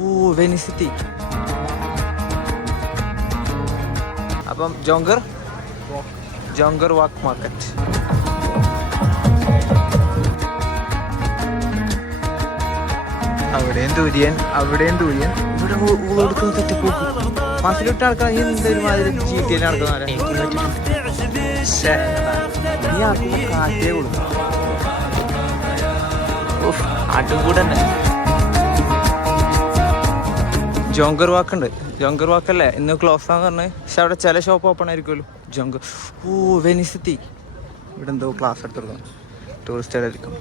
ഓ Venice city. അപ്പം ജോങ്കർ വാക്ക് market. അവിടെയും ദൂര്യൻ ഇവിടെ കൊടുക്കുന്ന തെറ്റിപ്പോക്കും മാസിലിട്ട് നടക്കാൻ ഈ എന്തൊരുമാതിരി ചീറ്റയിൽ നടക്കുന്നവരെ നീ ആർക്കും കാറ്റേ കൊടുക്കും. ആട്ടും കൂടെ തന്നെ ജോങ്കർ വാക്കുണ്ട്. ജോങ്കർ വാക്കല്ലേ ഇന്ന് ക്ലോസ് ആന്ന് പറഞ്ഞ്. പക്ഷെ അവിടെ ചില ഷോപ്പ് ഓപ്പൺ ആയിരിക്കുമല്ലോ. ജോങ്കർ ഓ വെനീസ് സിറ്റി. ഇവിടെ എന്തോ ക്ലാസ് എടുത്തെടുക്കണം ടൂറിസ്റ്റുകാരായിരിക്കും.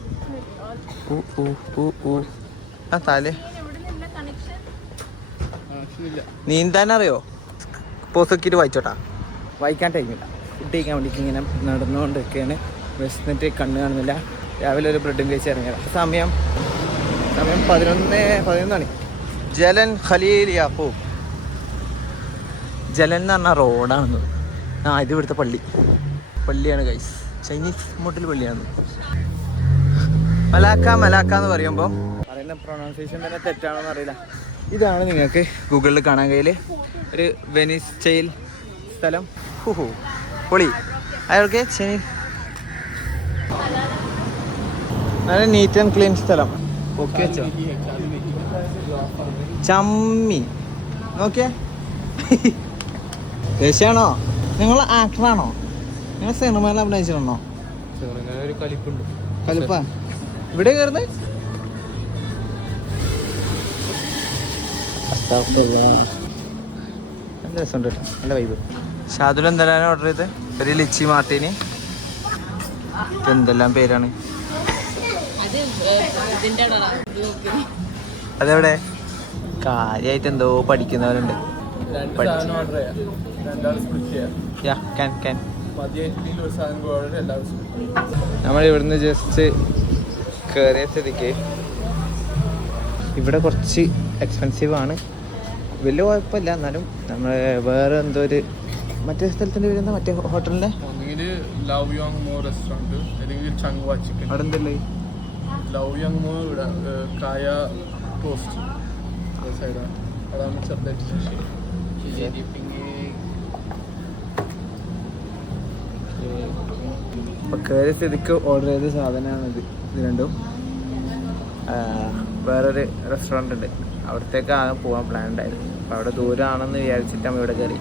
ആ താലേ നീന്താനറിയോ? പോസക്കിട്ട് വായിച്ചോട്ടാ. വായിക്കാൻ ടൈമില്ല. ഫുഡ് കഴിക്കാൻ വേണ്ടിയിട്ട് ഇങ്ങനെ നടന്നുകൊണ്ടൊക്കെയാണ്. വിശന്നിട്ട് കണ്ണ് കാണുന്നില്ല. രാവിലെ ഒരു ബ്രെഡും കഴിച്ച് ഇറങ്ങിയത്. സമയം 11 മണി. ജലൻ ഖലീൽ യാക്കൂബ്. ജലൻ എന്ന് പറഞ്ഞാൽ റോഡാണെന്ന്. ഇത് ഇവിടുത്തെ പള്ളിയാണ് ഗൈസ്. ചൈനീസ് മോഡൽ പള്ളിയാണ്. മലാക്ക എന്ന് പറയുമ്പോൾ പറയുന്ന പ്രൊണൗൺസിയേഷൻ തന്നെ തെറ്റാണോന്ന് അറിയില്ല. ഇതാണ് നിങ്ങൾക്ക് ഗൂഗിളിൽ കാണാൻ കഴിയില് ഒരു വെനീസ് സ്റ്റൈൽ സ്ഥലം. പൊളി. അതൊക്കെ നല്ല നീറ്റ് ആൻഡ് ക്ലീൻ സ്ഥലം. ഓക്കെ വെച്ചോ ചമ്മി നോക്കിയേ. ദേശാണോ? നിങ്ങൾ ആക്ടറാണോ? നിങ്ങൾ സിനിമയിൽ അഭിനയിച്ചിട്ടുണ്ടോ? കലിപ്പാ ഇവിടെ കയറുന്നത്. നല്ല രസമുണ്ട് കേട്ടോ. നല്ല വൈബ്. ഷാദുൽ എന്തെല്ലാം ഓർഡർ ചെയ്ത്? ഒരു ലിച്ചി മാർട്ടിന്. എന്തെല്ലാം പേരാണ്. അതെവിടെ? കാര്യമായിട്ട് എന്തോ പഠിക്കുന്നവരുണ്ട്. നമ്മൾ ഇവിടുന്ന് ജസ്റ്റ് കയറിയ സ്ഥിതിക്ക് ഇവിടെ കുറച്ച് എക്സ്പെൻസീവ് ആണ്. വലിയ കുഴപ്പമില്ല. എന്നാലും നമ്മൾ വേറെ എന്തോ ഒരു മറ്റേ സ്ഥലത്തിൻ്റെ പേരെന്താ? മറ്റേ ഹോട്ടലിൻ്റെ അവിടെ എന്തല്ലേ? കായ ടോസ്റ്റ് അതാണ് ചെറുതായിട്ട്. അപ്പോൾ കയറിയ സ്ഥിതിക്ക് ഓർഡർ ചെയ്ത സാധനമാണിത്. ഇത് രണ്ടും. വേറൊരു റെസ്റ്റോറൻ്റ് ഉണ്ട്, അവിടത്തേക്ക് ആകെ പോകാൻ പ്ലാൻ ഉണ്ടായിരുന്നു. അപ്പോൾ അവിടെ ദൂരമാണെന്ന് വിചാരിച്ചിട്ടാണ് ഇവിടെ കയറി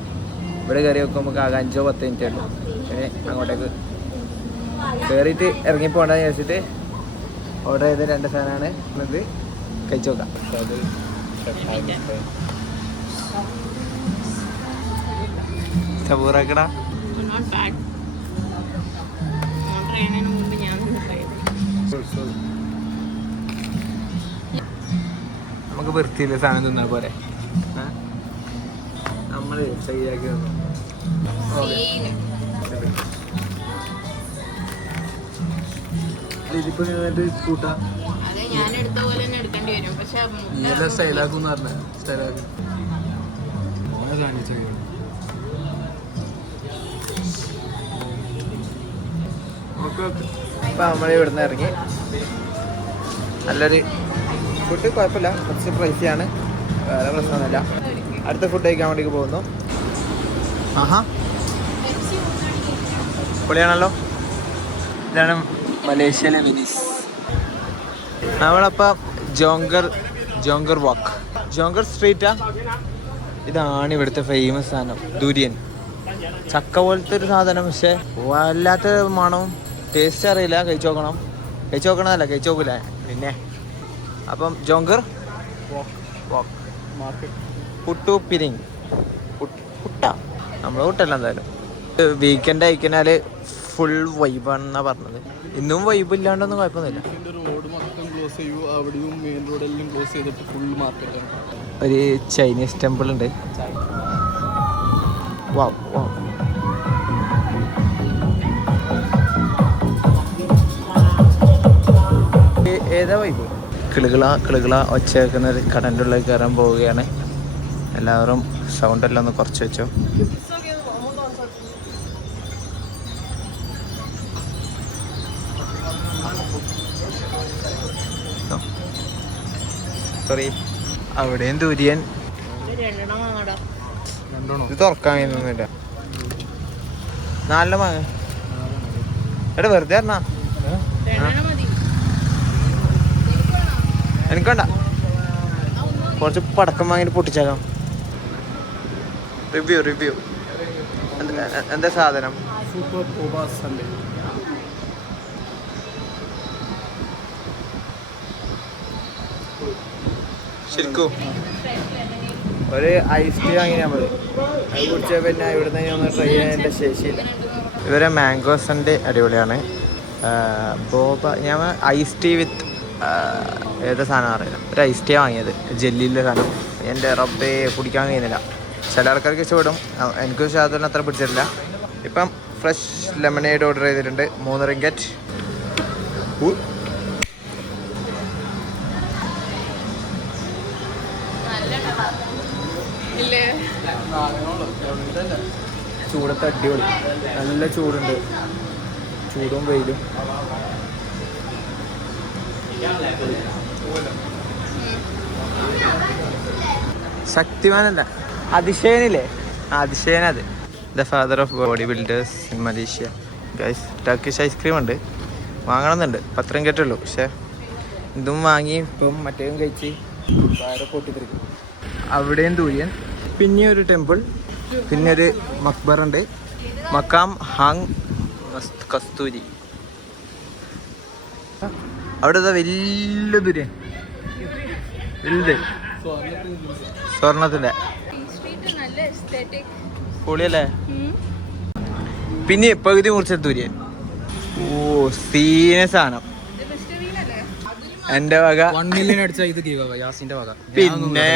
നോക്കുമ്പോൾ ആകെ 5-10 മിനിറ്റ് ഉള്ളൂ. പിന്നെ അങ്ങോട്ടേക്ക് കയറിയിട്ട് ഇറങ്ങിപ്പോകണ്ടെന്ന് വിചാരിച്ചിട്ട് ഓർഡർ ചെയ്ത 2 സാധനമാണ് ഇത്. കഴിച്ചു നോക്കാം. ചബൂറാക്കടാ. നമുക്ക് വൃത്തിയില്ല സാധനം തിന്നാ പോരെ. നമ്മൾ ശരിയാക്കി തന്നു. ഇതിപ്പോ കൂട്ടാ സ്റ്റൈലാക്കും പറഞ്ഞ സ്റ്റൈലാക്കും. ഇപ്പം നമ്മൾ ഇവിടുന്ന് ഇറങ്ങി. നല്ലൊരു ഫുഡ്, കുഴപ്പമില്ല. കുറച്ച് പ്രൈസിയാണ്, വേറെ പ്രശ്നമൊന്നുമില്ല. അടുത്ത ഫുഡ് കഴിക്കാൻ വേണ്ടി പോകുന്നു. പൊളിയാണല്ലോ. ഇതാണ് മലേഷ്യയിലെ വെനീസ്. നമ്മളപ്പോൾ ജോങ്കർ വാക്ക്, ജോങ്കർ സ്ട്രീറ്റാ. ഇതാണ് ഇവിടുത്തെ ഫേമസ് സാധനം, ദുര്യൻ. ചക്ക പോലത്തെ ഒരു സാധനം, പക്ഷെ വല്ലാത്ത മണവും ടേസ്റ്റ് അറിയില്ല. കഴിച്ചു നോക്കണമല്ല, കഴിച്ചു നോക്കില്ല പിന്നെ. അപ്പം ജോങ്കർ വാക്ക് പുട്ടു പിരിങ് പുട്ട. നമ്മൾ പുട്ടല്ല എന്തായാലും. വീക്കെൻഡ് അയക്കനാൽ ഫുൾ വൈബാണെന്നാണ് പറഞ്ഞത്. ഇന്നും വൈബ് ഇല്ലാണ്ടൊന്നും കുഴപ്പമൊന്നുമില്ല. ഒരു ചൈനീസ് ടെമ്പിൾ ഉണ്ട്. വാവ് വാവ്. ഏതാ വൈബ്? കിളുകിള ഒച്ച വെക്കുന്ന ഒരു കടൻ്റെ ഉള്ളിൽ കയറാൻ പോവുകയാണ്. എല്ലാവരും സൗണ്ടെല്ലാം ഒന്ന് കുറച്ച് വെച്ചോ. സോറി. അവിടെയും ദുര്യൻ. ഇത് തുറക്കാൻ കഴിയുന്നില്ല. 4 വാങ്ങ. എടാ വെറുതെ പറഞ്ഞാ എനിക്കണ്ട. കുറച്ച് പടക്കം വാങ്ങിട്ട് പൊട്ടിച്ചേക്കാം. റിവ്യൂ എന്താ സാധനം? സൂപ്പർ പോവാ സൺഡേ. ശരിക്കും ഒരു ഐസ് ടീ വാങ്ങി നമ്മൾ അത് കുടിച്ചാൽ പിന്നെ ഇവിടുന്ന് ഒന്ന് ട്രൈ ചെയ്യാൻ ശേഷിയില്ല. ഇവരെ മാംഗോ സൺഡേ അടിപൊളിയാണ്. ബോബ ഞാൻ ഐസ് ടീ വിത്ത് ഏതാ സാധനം അറിയില്ല. ഒരു ഐസ് ടീ വാങ്ങിയത് ജെല്ലിയിലെ സാധനം. എൻ്റെ റബ്ബേ കുടിക്കാൻ കഴിയുന്നില്ല. ചില ആൾക്കാർക്ക് ഇഷ്ടപ്പെടും, എനിക്ക് സാധനം അത്ര പിടിച്ചിട്ടില്ല. ഇപ്പം ഫ്രഷ് ലെമണേഡ് ഓർഡർ ചെയ്തിട്ടുണ്ട് 3 റിങ്കറ്റ്. ചൂടത്തെ അടിപൊളി, നല്ല ചൂടുണ്ട്, ചൂടും വെയിലും. ശക്തിമാനല്ല, അതിശയനില്ലേ? അതിശയനത്. The father of body builders in Malaysia. Guys Turkish ice cream ഉണ്ട്, വാങ്ങണമെന്നുണ്ട്. 10 റിങ്കറ്റേ ഉള്ളൂ. പക്ഷേ ഇതും വാങ്ങി ഇപ്പം മറ്റേതും കഴിച്ച് വേറെ പൊട്ടിത്തെറിക്കും. അവിടെയും ദൂര്യൻ. പിന്നെ ഒരു ടെമ്പിൾ, പിന്നെ ഒരു മക്ബറുണ്ട്, മക്കാം ഹാങ് കസ്തൂരി. അവിടെ വലിയ ദൂര്യൻ, വലുത് സ്വർണത്തിൻ്റെ പൊളിയല്ലേ. പിന്നെ പകുതി മുറിച്ച ദൂര്യൻ. ഓ സീന സാധനം. എന്റെ വക 1 മില്യൺ അടിച്ച ഇത് യാസിന്റെ വക. പിന്നെ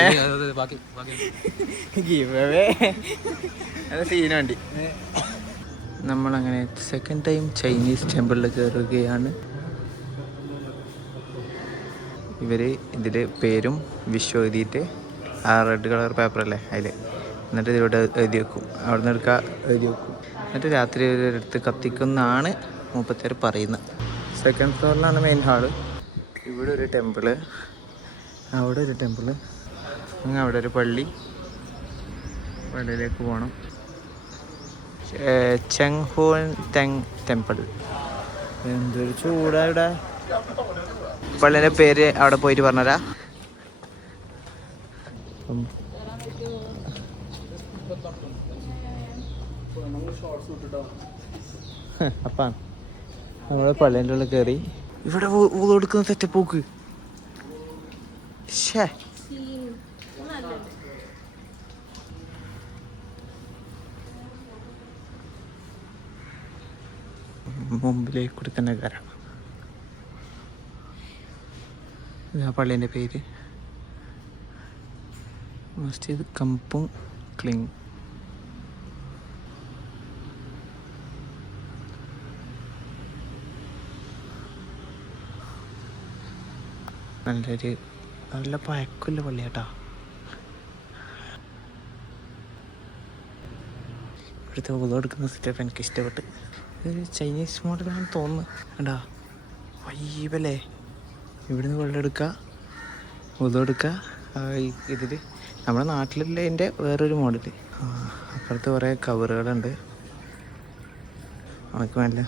സീന വണ്ടി. നമ്മളങ്ങനെ സെക്കൻഡ് ടൈം ചൈനീസ് ടെമ്പിളിൽ കയറുകയാണ്. ഇവര് ഇതിൽ പേരും വിഷു എഴുതിയിട്ട് ആ റെഡ് കളർ പേപ്പറല്ലേ അതിൽ, എന്നിട്ട് ഇതിലൂടെ എഴുതി വെക്കും. അവിടെ നിന്ന് എടുക്കുക, എഴുതി വെക്കും. എന്നിട്ട് രാത്രി എടുത്ത് കത്തിക്കുന്നാണ് മൂപ്പത്തേര് പറയുന്നത്. സെക്കൻഡ് ഫ്ലോറിലാണ് മെയിൻ ഹാള്. ഇവിടെ ഒരു ടെമ്പിള്, അവിടെ ഒരു ടെമ്പിള്, അങ്ങ് അവിടെ ഒരു പള്ളി. പള്ളിയിലേക്ക് പോകണം. ചെങ്ഹോൻ തെങ് ടെമ്പിൾ. എന്തൊരു ചൂടാ ഇവിടെ. പള്ളിയുടെ പേര് അവിടെ പോയിട്ട് പറഞ്ഞുതരാ. അപ്പം നമ്മള് പള്ളിൻ്റെ ഉള്ളിൽ കയറി. ഇവിടെ കൊടുക്കുന്ന സെറ്റപ്പോക്ക്. ഷേ മുമ്പിലേക്ക് കൂടി തന്നെ കയറാം. ഇതാ പള്ളീൻ്റെ പേര്, മസ്ജിദ് കമ്പുങ് ക്ലിങ്. നല്ല പഴക്കമുള്ള പള്ളിയാട്ടാ. ഇവിടുത്തെ ഉദോ എടുക്കുന്ന സെറ്റപ്പ് എനിക്ക് ഇഷ്ടപ്പെട്ട്. ഇതൊരു ചൈനീസ് മോഡലാണെന്ന് തോന്നുന്നു. കണ്ടാ വൈബല്ലേ. ഇവിടുന്ന് വെള്ളം എടുക്കുക, ഉദോ എടുക്കുക. ഇതിൽ നമ്മുടെ നാട്ടിലുള്ളതിൻ്റെ വേറൊരു മോഡല്. അപ്പുറത്ത് കുറേ കവറുകളുണ്ട്. നമുക്ക് നല്ല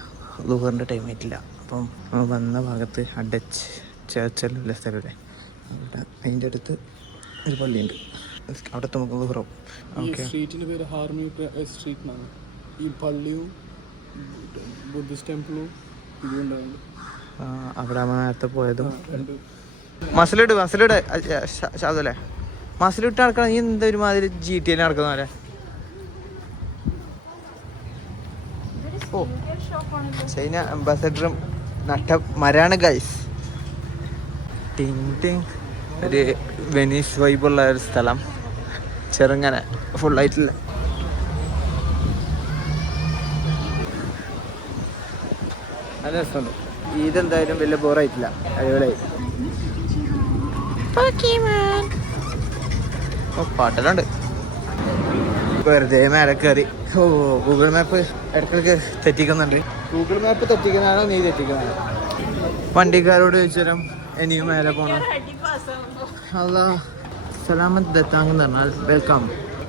ദൂറിൻ്റെ ടൈം ആയിട്ടില്ല. അപ്പം വന്ന ഭാഗത്ത് ഡച്ച് ചേർച്ചല്ല സ്ഥലമല്ലേ, അവിടെ അതിൻ്റെ അടുത്ത് ഒരു പള്ളിയുണ്ട്. അവിടെ നമുക്ക് ദൂരം. ഓക്കെ, സ്ട്രീറ്റിൻ്റെ പേര് ഹാർമി സ്ട്രീറ്റ് എന്നാണ്. ഈ പള്ളിയും ബുദ്ധിസ്റ്റ് ടെമ്പിളും ഇതുണ്ടാകും. അവിടെ നേരത്തെ പോയതും. മസിലിട് ഷാദല്ലേ, മസിലിട്ട് നടക്കണം. നീ എന്താ ഒരുമാതിരി GTA നടക്കുന്ന പോലെ. ഓ ചൈന അംബാസഡറും നട്ട മരാണ് ഗൈസ്. ടിങ് ടിങ്. ഒരു വെനീസ് വൈബുള്ള ഒരു സ്ഥലം. ചെറുങ്ങനെ ഫുള്ളായിട്ടില്ല. നല്ല രസമുണ്ട്. ഇതെന്തായാലും വലിയ ബോറായിട്ടില്ല, അടിപൊളിയായി. ഓ പാട്ടെല്ലാം ഉണ്ട്. വെറുതെ മേലെ കയറി. ഓ ഗൂഗിൾ മാപ്പ് ഇടയ്ക്കിടയ്ക്ക് തെറ്റിക്കുന്നുണ്ട്. ഗൂഗിൾ മാപ്പ് തെറ്റിക്കുന്നതാണോ നീ തെറ്റിക്കുന്നതാണോ? വണ്ടിക്കാരോട് ചോദിച്ചാലും ഇനിയും മേലെ പോകണം. അല്ല സലാമത്ത് ദത്താങ് എന്ന് പറഞ്ഞാൽ വെൽക്കം.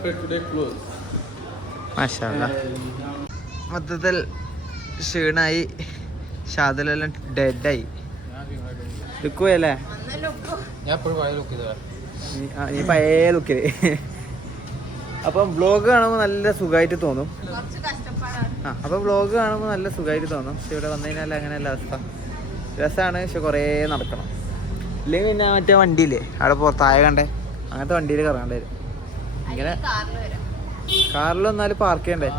Today closed. മാഷാഅല്ലാ. മൊത്തത്തിൽ ക്ഷീണായി, ഷാദിലെല്ലാം ഡെഡായി. ലുക്കുവല്ലേ ഞാൻ എപ്പോഴും പഴയ ലുക്ക് ചെയ്താ. നീ പഴയ ലുക്കില്. അപ്പം വ്ളോഗ് കാണുമ്പോൾ നല്ല സുഖമായിട്ട് തോന്നും. അപ്പം വ്ളോഗ് കാണുമ്പോൾ നല്ല സുഖമായിട്ട് തോന്നും. പക്ഷെ ഇവിടെ വന്നു കഴിഞ്ഞാൽ അങ്ങനെയല്ല അവസ്ഥ. രസമാണ്, പക്ഷെ കുറേ നടക്കണം. ഇല്ലെങ്കിൽ പിന്നെ മറ്റേ വണ്ടിയില്ലേ അവിടെ താഴെ കണ്ടേ, അങ്ങനത്തെ വണ്ടിയിൽ കറങ്ങേണ്ടി വരും. ഇങ്ങനെ കാറിൽ വന്നാലും പാർക്ക് ചെയ്യണ്ടേ.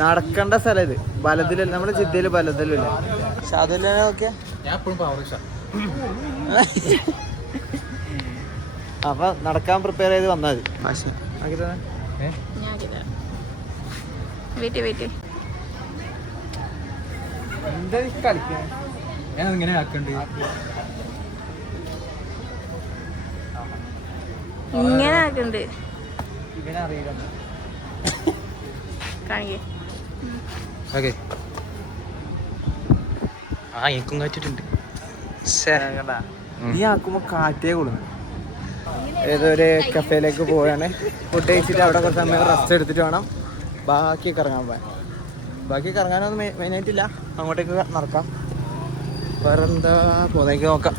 നടക്കേണ്ട സ്ഥലം ഇത്. ബലത്തിലല്ല, നമ്മുടെ ജിദ്ദയിൽ ബലത്തിലില്ല. പക്ഷെ അതല്ലേ നോക്കിയാ ഞാൻ എപ്പോഴും പവർ ഇഷ്ടം. അപ്പൊ നടക്കാൻ പ്രിപ്പയർ ചെയ്ത് വന്നാൽ മതി. ആക്കി തന്നെ എന്താ കളിക്കാൻ ഞാൻ ഇങ്ങനെ ആക്കണ്ട്. ഇങ്ങനെ ആക്കണ്ട്. ഇവനറിയില്ല. കാണിക്കേ. ഓക്കെ. ആ എനിക്കും കാറ്റിട്ടുണ്ട്. നീ ആക്കുമ്പോ കാറ്റേ കൊടുന്നു. ഏതൊരു കഫേയിലേക്ക് പോവാണ്. ഫുഡ് കഴിച്ചിട്ട് അവിടെ കുറച്ച് സമയം റെസ്റ്റ് എടുത്തിട്ട് വേണം ബാക്കി കറങ്ങാൻ പോകാൻ. ബാക്കി കറങ്ങാനൊന്നും മെയിനായിട്ടില്ല, അങ്ങോട്ടേക്ക് നടക്കാം. വേറെ എന്താ പോകുന്നേക്ക് നോക്കാം.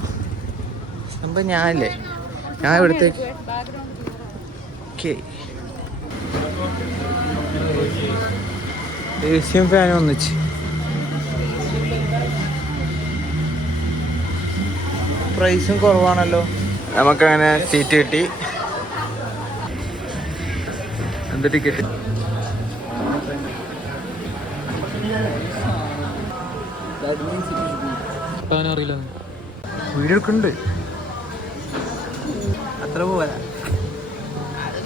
സംഭവം ഞാനില്ലേ, ഞാൻ ഇവിടത്തേക്ക് ഓക്കെ. ഏഷ്യൻ ഫാൻ ഒന്നിച്ച് പ്രൈസും കുറവാണല്ലോ. നമുക്കങ്ങനെ സീറ്റ് കിട്ടി. എന്ത് ടിക്കറ്റ്? അറിയില്ല. വീഡിയോ എടുക്കുന്നുണ്ട്, അത്ര പോരാ.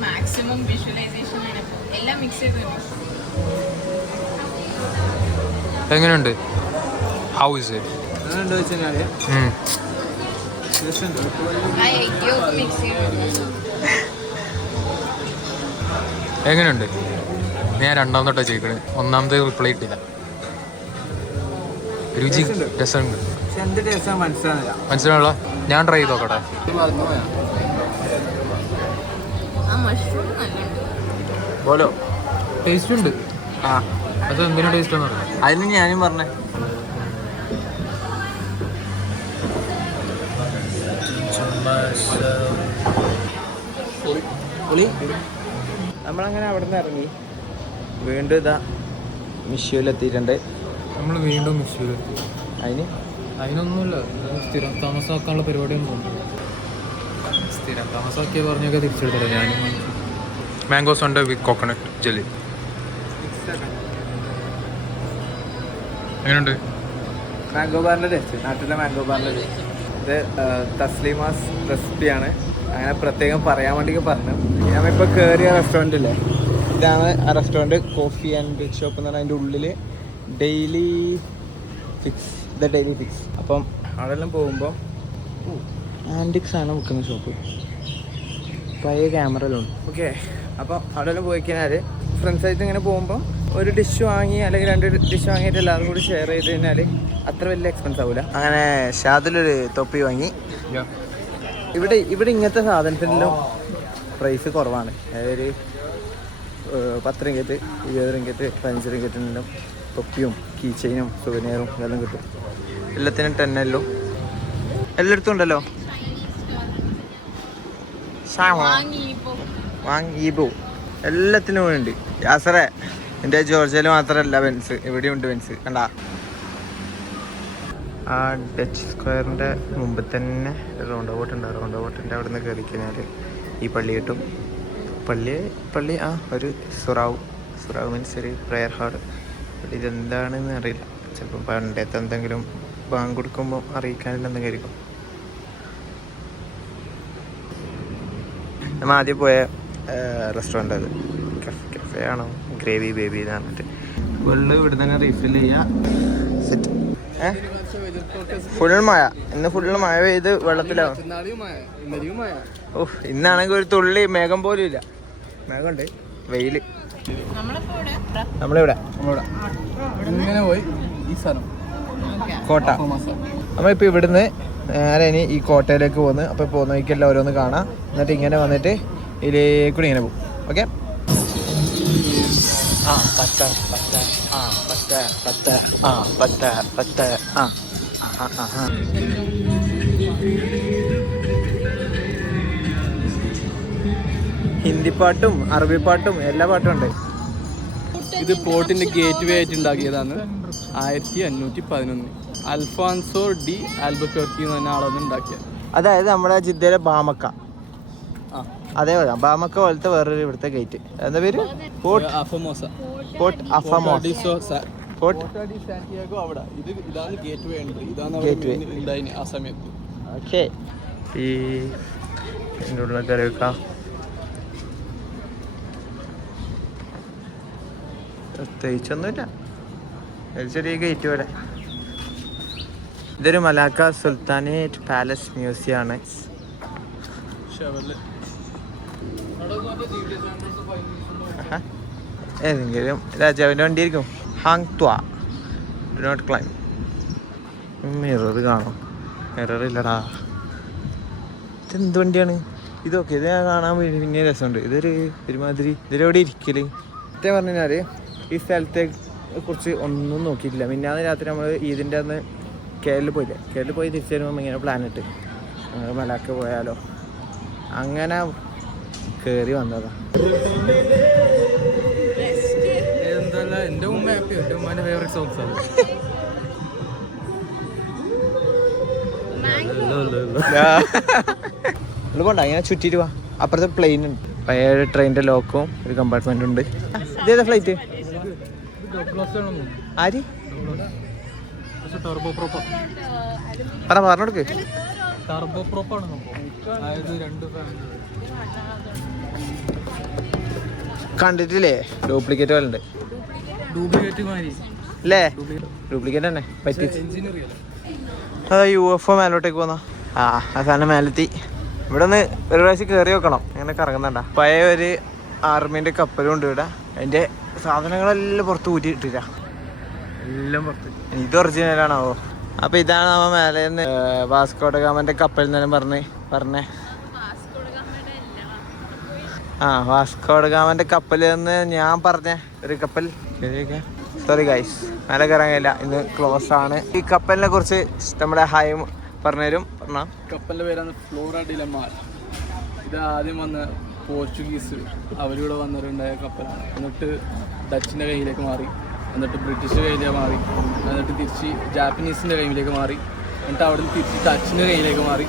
മാക്സിമം വിഷ്വലൈസേഷൻ ആണ്. എല്ലാം മിക്സ് ചെയ്ത് എങ്ങനെയുണ്ട്? How is it? എങ്ങനെയുണ്ട് വെച്ച് കഴിഞ്ഞാല് മിക്സ് ചെയ്ത് എങ്ങനെയുണ്ട്? ഞാൻ രണ്ടാമത്തോട്ടാ ചോദിക്കണേ, ഒന്നാമത്തെ റിപ്ലൈ ഇട്ടില്ല. രുചി രസമുണ്ട്. പക്ഷെ എന്ത് ടേസ്റ്റ് മനസ്സിലാകുന്നില്ല. മനസ്സിലാവുള്ള ഞാൻ ട്രൈ ചെയ്ത് നോക്കട്ടെ. ആ മഷ്റൂം നല്ലുണ്ട്. പോലോ ടേസ്റ്റ് ഉണ്ട്. ആ, അത് എന്തിനാ ടേസ്റ്റ് എന്ന് പറഞ്ഞു. അതിന് ഞാനും പറഞ്ഞേ. നമ്മളങ്ങനെ അവിടെ നിന്ന് ഇറങ്ങി വീണ്ടും ഇതാ മിഷ്യൂലെത്തിയിട്ടുണ്ട്. നമ്മൾ വീണ്ടും മിസ് ചെയ്തു. അതിനൊന്നുമില്ല, സ്ഥിരം താമസമാക്കാനുള്ള പരിപാടിയൊന്നും തോന്നുന്നു. സ്ഥിരം താമസമാക്കിയ പറഞ്ഞൊക്കെ തിരിച്ചെടുത്തല്ലോ. ഞാനും മാംഗോസ് ഉണ്ട് വിത്ത് കോക്കനട്ട് ജെല്ലി. എങ്ങനെയുണ്ട്? മാംഗോ ബാറിൻ്റെ ടേസ്റ്റ്, നാട്ടിലെ മാംഗോ ബാറിൻ്റെ ടേസ്റ്റ്. ഇത് തസ്ലീമാസ് റെസിപ്പിയാണ്. അങ്ങനെ പ്രത്യേകം പറയാൻ വേണ്ടി പറഞ്ഞു. ഞാനിപ്പോൾ കയറിയ റെസ്റ്റോറൻ്റ് ഇല്ലേ, ഇതാണ് ആ restaurant. Coffee and bake shop എന്ന് പറഞ്ഞാൽ അതിൻ്റെ ഉള്ളിൽ daily fix, the daily fix. അപ്പം അവിടെ എല്ലാം പോകുമ്പോൾ ആൻറ്റിക്സ് ആണ് വിൽക്കുന്ന ഷോപ്പ്. പഴയ ക്യാമറയിലും ഓക്കെ. അപ്പം അവിടെ എല്ലാം പോയി കഴിഞ്ഞാൽ ഫ്രണ്ട്സായിട്ട് ഇങ്ങനെ പോകുമ്പോൾ ഒരു ഡിഷ് വാങ്ങി അല്ലെങ്കിൽ 2 ഡിഷ് വാങ്ങിയിട്ട് എല്ലാവരും കൂടി ഷെയർ ചെയ്ത് കഴിഞ്ഞാൽ അത്ര വലിയ എക്സ്പെൻസ് ആവില്ല. അങ്ങനെ ഷാദിലൊരു തൊപ്പി വാങ്ങി. ഇവിടെ ഇങ്ങനത്തെ സാധനത്തിനെല്ലാം പ്രൈസ് കുറവാണ്. അതായത് 10 റിങ്കറ്റ്, 20 റിങ്കറ്റ്, 15 റിങ്കറ്റിനെല്ലാം തൊപ്പിയും കീ ചെയിനും സുവനീറും ഇതെല്ലാം കിട്ടും. എല്ലാത്തിനും 10 എല്ലോ എല്ലായിടത്തും ഉണ്ടല്ലോ. വാങ്ങീബോ എല്ലാത്തിനും വേണ്ടി. യാസറേ, എൻ്റെ ജോർജിയയിൽ മാത്രമല്ല ബെൻസ്, എവിടെയും ഉണ്ട് ബെൻസ്. കണ്ടാ ആ ഡച്ച് സ്ക്വയറിൻ്റെ മുമ്പ് തന്നെ റൗണ്ട് ബോട്ട് ഉണ്ട്. റൗണ്ട് ബോട്ടിൻ്റെ അവിടെ നിന്ന് കയറി കഴിഞ്ഞാൽ ഈ പള്ളി കിട്ടും. പള്ളി ഒരു സുറാവ് മീൻസ് ഒരു പ്രെയർ ഹാള്. ഇതെന്താണെന്ന് അറിയില്ല. ചിലപ്പോൾ പണ്ടത്തെ എന്തെങ്കിലും ബാങ്ക് കൊടുക്കുമ്പോൾ അറിയിക്കാനുള്ള എന്തെങ്കിലും ആയിരിക്കും. നമ്മൾ ആദ്യം പോയ റെസ്റ്റോറൻ്റ് അത് കഫേ ആണോ, ഗ്രേവി ബേബി എന്ന് പറഞ്ഞിട്ട്. വെള്ളം ഇവിടെ തന്നെ റീഫിൽ ചെയ്യുക. സെറ്റ്. ഫുൾ മഴ, ഇന്ന് ഫുള്ള് മഴ പെയ്ത് വെള്ളത്തിലാവും. ഓഹ്, ഇന്നാണെങ്കിൽ ഒരു തുള്ളി മേഘം പോലും ഇല്ല. മേഘമുണ്ട്, വെയില്. നമ്മളിവിടെ ഇങ്ങനെ പോയി ഈ സ്ഥലം കോട്ട. നമ്മളിപ്പോൾ ഇവിടുന്ന് നേരെ ഇനി ഈ കോട്ടയിലേക്ക് പോകുന്നു. അപ്പോൾ പോകുന്ന വഴിക്കെല്ലാം ഓരോന്ന് കാണാം. എന്നിട്ട് ഇങ്ങനെ വന്നിട്ട് ഇതിലേക്കൂടി ഇങ്ങനെ പോകും. ഓക്കെ. ഹിന്ദി പാട്ടും അറബി പാട്ടും എല്ലാ പാട്ടും ഉണ്ട്. ഇത് പോർട്ടിന്റെ ഗേറ്റ് വേ ആയിട്ട് ഉണ്ടാക്കിയതാണ് 1511. അൽഫോൻസോ ഡി ആൽബക്കർക്കി എന്ന് പറഞ്ഞ ആളൊന്നും ഉണ്ടാക്കിയത്. അതായത് നമ്മുടെ ജിദ്ദയിലെ ബാമക്ക, അതേപോലെ ബാമക്ക പോലത്തെ വേറൊരു ഇവിടുത്തെ ഗേറ്റ്. എന്താ പേര്? ഫോർട്ട് അഫമോസ. ഇതാണ് ഗേറ്റ് വേ എൻട്രി. ഇതാണ് ആ സമയത്ത്. ഓക്കെ. ഈ എൻ്റെ ഉള്ളിൽ കയറി വെക്കാം. പ്രത്യേകിച്ചൊന്നുമില്ല, ഒരു ചെറിയ ഗേറ്റ് പോലെ. ഇതൊരു മലാക്ക സുൽത്താനേറ്റ് പാലസ് മ്യൂസിയം ആണ്. ഏതെങ്കിലും രാജാവിൻ്റെ വണ്ടി ആയിരിക്കും. ഹാങ് ത്വാ ഡു നോട്ട് ക്ലൈംബ്. മിറർ കാണും. മിറർ ഇല്ലടാ. ഇതെന്ത് വണ്ടിയാണ് ഇതൊക്കെ? ഇത് കാണാൻ പിന്നെ രസമുണ്ട്. ഒരുമാതിരി ഇതിലെവിടെ ഇരിക്കല്. സത്യം പറഞ്ഞു കഴിഞ്ഞാൽ ഈ സ്ഥലത്തെ കുറിച്ച് ഒന്നും നോക്കിയിട്ടില്ല. മിന്നാന്ന് രാത്രി നമ്മൾ ഈദിൻ്റെ അന്ന് കേരളത്തിൽ പോയില്ലേ, കേരളത്തിൽ പോയി തിരിച്ചു വരുമ്പോൾ ഇങ്ങനെ പ്ലാൻ ഇട്ട് മലാക്ക പോയാലോ, അങ്ങനെ കയറി വന്നതാ. എൻ്റെ ഉമ്മ ഹാപ്പി. എൻ്റെ ഉമ്മാൻ്റെ ഫേവറേറ്റ് സോങ്സ് ആണ്. പോണ്ട, ഇങ്ങനെ ചുറ്റിട്ട് പോവാ. അപ്പുറത്തെ പ്ലെയിൻ ഉണ്ട്. പഴയ ട്രെയിനിൻ്റെ ലോക്കും ഒരു കമ്പാർട്ട്മെന്റ് ഉണ്ട്. ഇതേതാ ഫ്ലൈറ്റ്? ആര് പറഞ്ഞോടുക്ക്. കണ്ടിട്ടില്ലേ? ഡ്യൂപ്ലിക്കേറ്റ് പോലെ ഉണ്ട് അല്ലേ? ഡ്യൂപ്ലിക്കേറ്റ് തന്നെ പറ്റിച്ച്. അതാ UFO മേലോട്ടേക്ക് പോന്നാ. ആ സാധനം മേലെത്തി. ഇവിടെ ഒന്ന് ഒരു പ്രാവശ്യം കയറി വെക്കണം. ഇങ്ങനെ കറങ്ങുന്നുണ്ട. പഴയ ഒരു ആർമീൻ്റെ കപ്പലും ഉണ്ട് ഇവിടെ. അതിൻ്റെ സാധനങ്ങളെല്ലാം പുറത്ത് ഊറ്റി ഇട്ടില്ല, എല്ലാം പുറത്ത്. ഇത് ഒറിജിനലാണാവോ? അപ്പോൾ ഇതാണ് നമ്മ മേലെ നിന്ന് വാസ്കോ ഡ ഗാമൻ്റെ കപ്പൽ എന്നു പറഞ്ഞേ. വാസ്കോ ഡ ഗാമൻ്റെ കപ്പൽ എന്ന് ഞാൻ പറഞ്ഞ ഒരു കപ്പൽ. സോറി ഗൈസ്, മേലെ കയറാൻ കഴിയില്ല, ഇന്ന് ക്ലോസ് ആണ്. ഈ കപ്പലിനെ കുറിച്ച് നമ്മുടെ ഹൈം പറഞ്ഞുതരും. കപ്പലിന്റെ പേരാണ് ഫ്ലോറ ഡില മാർ. ഇത് ആദ്യം വന്ന പോർച്ചുഗീസ് അവരിവിടെ വന്നിട്ടുണ്ടായ കപ്പലാണ്. എന്നിട്ട് ഡച്ചിന്റെ കയ്യിലേക്ക് മാറി, എന്നിട്ട് ബ്രിട്ടീഷ് കയ്യിലേക്ക് മാറി, എന്നിട്ട് തിരിച്ച് ജാപ്പനീസിന്റെ കയ്യിലേക്ക് മാറി, എന്നിട്ട് അവിടെ നിന്ന് തിരിച്ച് ഡച്ചിന്റെ കയ്യിലേക്ക് മാറി,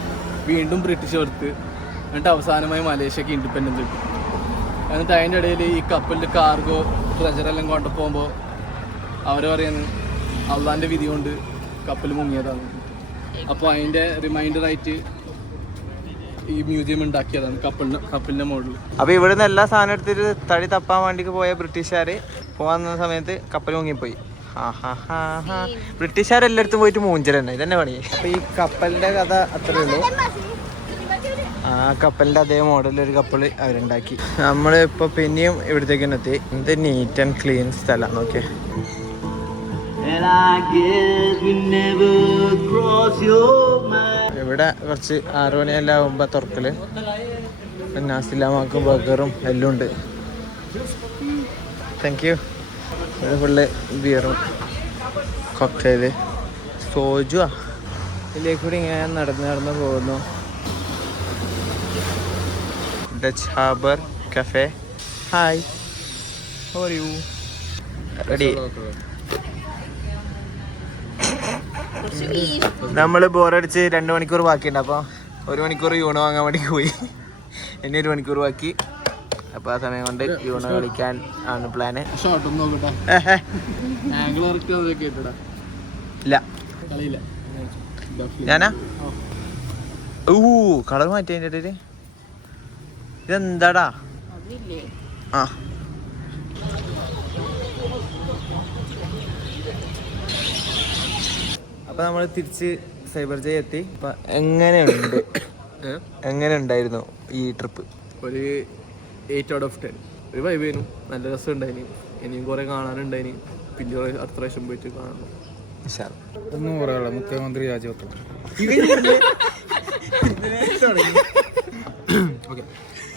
വീണ്ടും ബ്രിട്ടീഷ് എടുത്ത്, എന്നിട്ട് അവസാനമായി മലേഷ്യക്ക് ഇൻഡിപെൻഡൻസ് കിട്ടി. എന്നിട്ട് അതിൻ്റെ ഇടയിൽ ഈ കപ്പലിൻ്റെ കാർഗോ ട്രജറെല്ലാം കൊണ്ട് പോകുമ്പോൾ അവർ പറയുന്നത് അള്ളാൻ്റെ വിധി കൊണ്ട് കപ്പൽ മുങ്ങിയതാണ്. അപ്പോൾ അതിൻ്റെ റിമൈൻഡറായിട്ട് ഈ മ്യൂസിയം ഉണ്ടാക്കിയതാണ് കപ്പലിൻ്റെ മുകളിൽ. അപ്പോൾ ഇവിടെ നിന്ന് എല്ലാ സാധനം എടുത്തിട്ട് തടി തപ്പാൻ വേണ്ടി പോയ ബ്രിട്ടീഷുകാർ പോകാൻ സമയത്ത് കപ്പൽ മുങ്ങിപ്പോയി. ബ്രിട്ടീഷുകാരെല്ലായിടത്തും പോയിട്ട് മൂഞ്ചൽ തന്നെ, ഇതന്നെ പണി. അപ്പോൾ ഈ കപ്പലിൻ്റെ കഥ അത്രയേ ഉള്ളൂ. ആ കപ്പലിൻ്റെ അതേ മോഡലൊരു കപ്പൽ അവരുണ്ടാക്കി. നമ്മളിപ്പോൾ പിന്നെയും ഇവിടത്തേക്ക് തന്നെ എത്തി. ഇത് നീറ്റ് ആൻഡ് ക്ലീൻ സ്ഥലമാണ്. ഓക്കെ. ഇവിടെ കുറച്ച് 6 മണിയെല്ലാം ആകുമ്പോൾ തുറക്കല്. നാസിലാമാക്കും ബർഗറും എല്ലാം ഉണ്ട്. Thank you. ഇവിടെ ഫുള്ള് ബിയറും കോക്ടെയില് സോജുവാ. ഇതിലേക്ക് കൂടി ഇങ്ങനെ നടന്ന് പോകുന്നു. Dutch harbour cafe. Hi, how are you? Ready. നമ്മൾ ബോറടിച്ച് 2 മണിക്കൂർ ബാക്കിയുണ്ട്. അപ്പോൾ 1 മണിക്കൂർ യൂണോ വാങ്ങാൻ വേണ്ടി പോയി. ഇനി 1 മണിക്കൂർ ബാക്കി. അപ്പോൾ ആ സമയം കൊണ്ട് യൂണോ കളിക്കാൻ ആണ് പ്ലാന്. ഇല്ല, ഞാനാ കളർ മാറ്റി അതിൻ്റെ ഇടയിൽ. ഇതെന്താടാ? ആ അപ്പോൾ നമ്മൾ തിരിച്ച് സൈബർ ജെ എത്തി. അപ്പം എങ്ങനെ ഉണ്ടായിരുന്നു ഈ ട്രിപ്പ്? ഒരു 8 out of 10. ഒരു വൈബ് ആയിരുന്നു, നല്ല രസം ഉണ്ടായിന്. ഇനിയും കുറേ കാണാനുണ്ടായിന്. പിന്നെ അടുത്ത പ്രാവശ്യം പോയിട്ട് കാണണം. ഒന്നും പറയാനുള്ള മുഖ്യമന്ത്രി രാജിവെക്കണം. ഓക്കെ,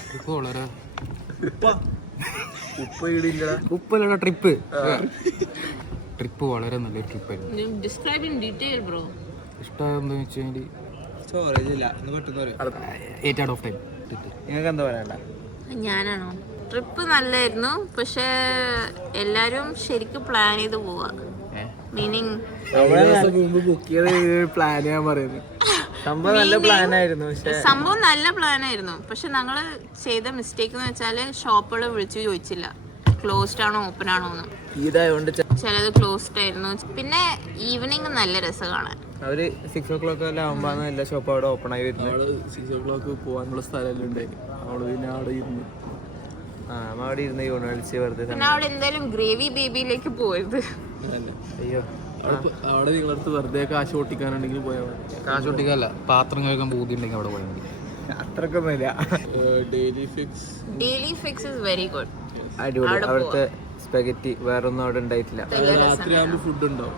ട്രിപ്പ് വളരെ ഉപ്പല്ലടാ ട്രിപ്പ് വളരെ നല്ലൊരു ട്രിപ്പായിരുന്നു. Describe in detail bro. ഇഷ്ടമായെന്ന് വെച്ച് കഴിഞ്ഞാൽ 8 out of 10. നിങ്ങൾക്ക് എന്താ പറയണ്ട? ഞാനാണോ? ട്രിപ്പ് നല്ലായിരുന്നു, പക്ഷെ എല്ലാരും ശരിക്കും പ്ലാൻ ചെയ്ത് പോവാ. മീനിങ് മുമ്പ് ബുക്ക് ചെയ്ത് പ്ലാൻ ചെയ്യാൻ പറയുന്നു. സംഭവം നല്ല പ്ലാൻ ആയിരുന്നു. സംഭവം നല്ല പ്ലാൻ ആയിരുന്നു, പക്ഷെ ഞങ്ങള് ചെയ്ത മിസ്റ്റേക്ക് എന്ന് വെച്ചാല് ഷോപ്പുകൾ വിളിച്ചു ചോദിച്ചില്ല ക്ലോസ്ഡ് ആണോ ഓപ്പൺ ആണോ എന്ന്. ഇതായോണ്ട് ചിലത് ക്ലോസ്ഡ് ആയിരുന്നു. പിന്നെ ഈവനിങ് നല്ല രസം കാണാൻ. അവര് 6 o'clock എല്ലാം ആകുമ്പോഴാണ് എല്ലാ ഷോപ്പും അവിടെ ഓപ്പൺ ആയി വരുന്നത്. 6 o'clock പോകാനുള്ള സ്ഥലമെല്ലാം ഉണ്ടായി. അവള് പിന്നെ അവിടെ ഇരുന്ന് അവിടെ ഇരുന്ന് യൂണിവേഴ്സിറ്റി വെറുതെ. പിന്നെ അവിടെ എന്തായാലും ഗ്രേവി ബേബിയിലേക്ക് പോയത്. അയ്യോ, അവിടെ നിങ്ങളടുത്ത് വെറുതെ കാശ് പൊട്ടിക്കാനുണ്ടെങ്കിൽ പോയാൽ മതി. കാശ് പൊട്ടിക്കാനല്ല, പാത്രം കഴിക്കാൻ ബോധി ഉണ്ടെങ്കിൽ അവിടെ പോയാൽ മതി. അത്രക്കൊന്നുമില്ല. Daily fix is very good. അടിപൊളി. അവിടുത്തെ സ്പെഗറ്റി വേറൊന്നും അവിടെ ഉണ്ടായിട്ടില്ല. രാത്രി ആകുമ്പോൾ ഫുഡ് ഉണ്ടാവും,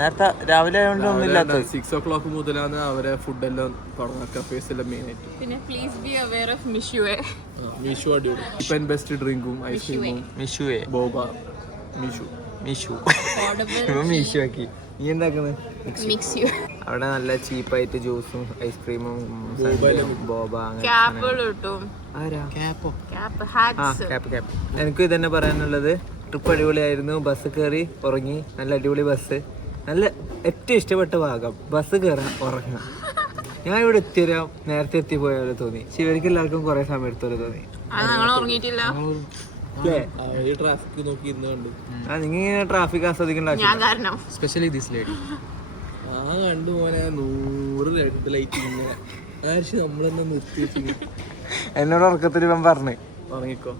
നേരത്തെ രാവിലെ ആയതുകൊണ്ട് ഒന്നുമില്ലാത്ത 6 o'clock മുതലാണ് അവരെ ഫുഡെല്ലാം തുടങ്ങുക, കഫേസ് എല്ലാം മെയിൻ ആയിട്ട്. പിന്നെ പ്ലീസ് ബി അവെയർ ഓഫ് മിഷുവേ. മീഷു അടിപൊളി. ഇപ്പം ബെസ്റ്റ് ഡ്രിങ്കും ഐസ്ക്രീമും മിഷുവേ ബോബ മിഷു മീഷു ആക്കി. നീ എന്താക്കുന്നത്? മിക്സ് അവിടെ നല്ല ചീപ്പായിട്ട് ജ്യൂസും ഐസ്ക്രീമും ബോബ ക്യാപ്പുകൾ കിട്ടും. എനിക്കും ഇതന്നെ പറയാനുള്ളത്. ട്രിപ്പ് അടിപൊളിയായിരുന്നു. ബസ് കയറി ഉറങ്ങി. നല്ല അടിപൊളി ബസ്. നല്ല ഏറ്റവും ഇഷ്ടപ്പെട്ട ഭാഗം ബസ് കയറാൻ ഉറങ്ങാം. ഞാൻ ഇവിടെ എത്തിയരാ നേരത്തെ എത്തിപ്പോയ പോലെ തോന്നി. ശിവരിക്ക് എല്ലാവർക്കും കുറെ സമയം എടുത്തോലെ തോന്നി. ഉറങ്ങിയിട്ടില്ല. ട്രാഫിക് നോക്കി ഇന്ന് കണ്ടു. നിങ്ങൾ ട്രാഫിക് ആസ്വദിക്കേണ്ട ആവശ്യം. സ്പെഷ്യലി ദിസ് ലേഡി കണ്ടു പോനെ 100 റെഡ് ലൈറ്റ് ഇങ്ങനെ നമ്മളെന്നെ നിർത്തി വെച്ചു. എന്നോട് ഉറക്കത്തിൽ ഇവൻ പറഞ്ഞു ഉറങ്ങിക്കോ.